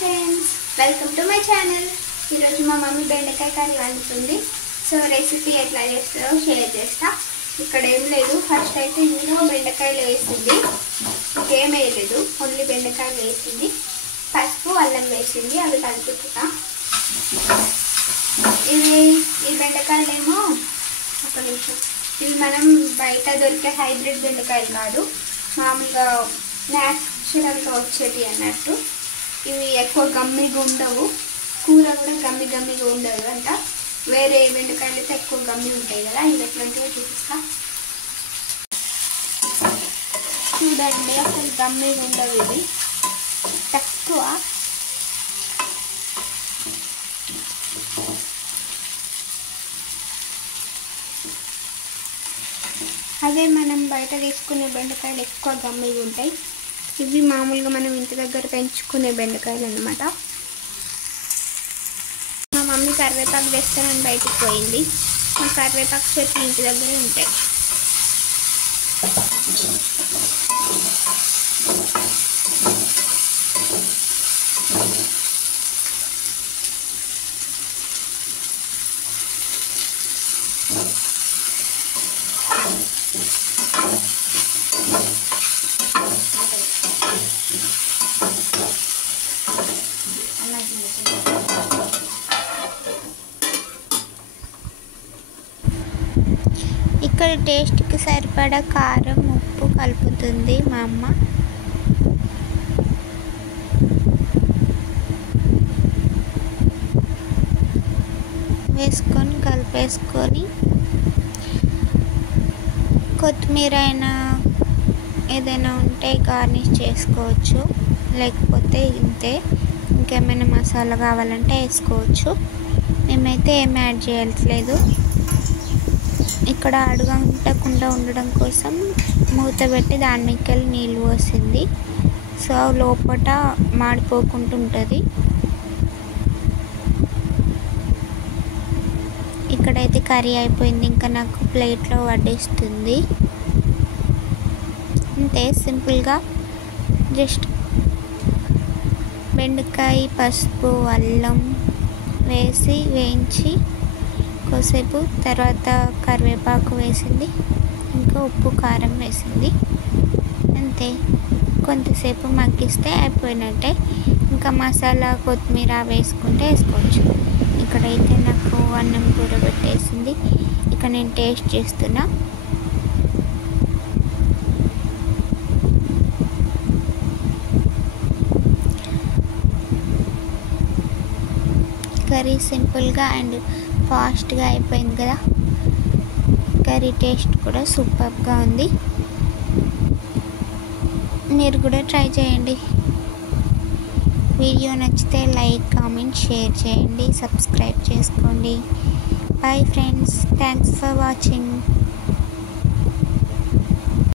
Friends, welcome to my channel. ఈరోజు మా mummy బెండకాయ కర్రీ వండుతుంది. సో రెసిపీ ఎట్లా చేస్తారో షేర్ చేస్తా. ఇక్కడ ఏం లేదు, ఫస్ట్ అయితే నేను బెండకాయలు వేసింది, ఇంకేం వేయలేదు, ఓన్లీ బెండకాయలు వేసింది, పసుపు అల్లం వేసింది, అవి కలుపుతున్నా. ఈ బెండకాయలేమో ఒక నిమిషం, ఇవి మనం బయట దొరికే హైబ్రిడ్ బెండకాయలు కాదు, మామూలుగా న్యాచురల్గా వచ్చేటి అన్నట్టు. ఇవి ఎక్కువ గమ్మిగా ఉండవు, కూర కూడా గమ్మిగా ఉండదు అంట. వేరే బెండకాయలు అయితే ఎక్కువ గమ్మి ఉంటాయి కదా, ఇవి ఎట్లాంటివో చూపిస్తా. చూడండి, అసలు గమ్మిగా ఉండవు, ఇవి తక్కువ. అదే మనం బయట తీసుకునే బెండకాయలు ఎక్కువ గమ్మిగా ఉంటాయి. ఇవి మామూలుగా మనం ఇంటి దగ్గర పెంచుకునే బెండకాయలు అన్నమాట. మా మమ్మీ కరివేపాకు వేస్తానని బయటికి పోయింది. మా కరివేపాకు చెట్లు ఇంటి దగ్గరే ఉంటాయి. ఇక్కడ టేస్ట్కి సరిపడా కారం, ఉప్పు కలుపుతుంది మా అమ్మ. వేసుకొని కలిపేసుకొని కొత్తిమీర అయినా ఏదైనా ఉంటే గార్నిష్ చేసుకోవచ్చు, లేకపోతే ఇంతే. ఇంకేమైనా మసాలా కావాలంటే వేసుకోవచ్చు. మేమైతే ఏం యాడ్ చేయట్లేదు. ఇక్కడ అడుగంటకుండా ఉండడం కోసం మూత పెట్టి దాని మీదకెళ్ళి నీళ్ళు పోసింది. సో లోపల మాడిపోకుండా ఉంటుంది. ఇక్కడైతే కర్రీ అయిపోయింది, ఇంకా నాకు ప్లేట్లో వడ్డిస్తుంది. అంతే సింపుల్గా. జస్ట్ బెండకాయ, పసుపు, అల్లం వేసి వేయించి కొద్దిసేపు తర్వాత కరివేపాకు వేసింది, ఇంకా ఉప్పు కారం వేసింది. అంతే, కొంతసేపు మగ్గిస్తే అయిపోయినట్టే. ఇంకా మసాలా, కొత్తిమీర వేసుకుంటే వేసుకోవచ్చు. ఇక్కడైతే నాకు అన్నం కూర పెట్టేసింది. ఇక నేను టేస్ట్ చేస్తున్నా. కర్రీ సింపుల్గా అండ్ ఫాస్ట్గా అయిపోయింది కదా. కర్రీ టేస్ట్ కూడా సూపర్గా ఉంది. మీరు కూడా ట్రై చేయండి. వీడియో నచ్చితే లైక్, కామెంట్, షేర్ చేయండి, సబ్స్క్రైబ్ చేసుకోండి. Bye friends, thanks for watching.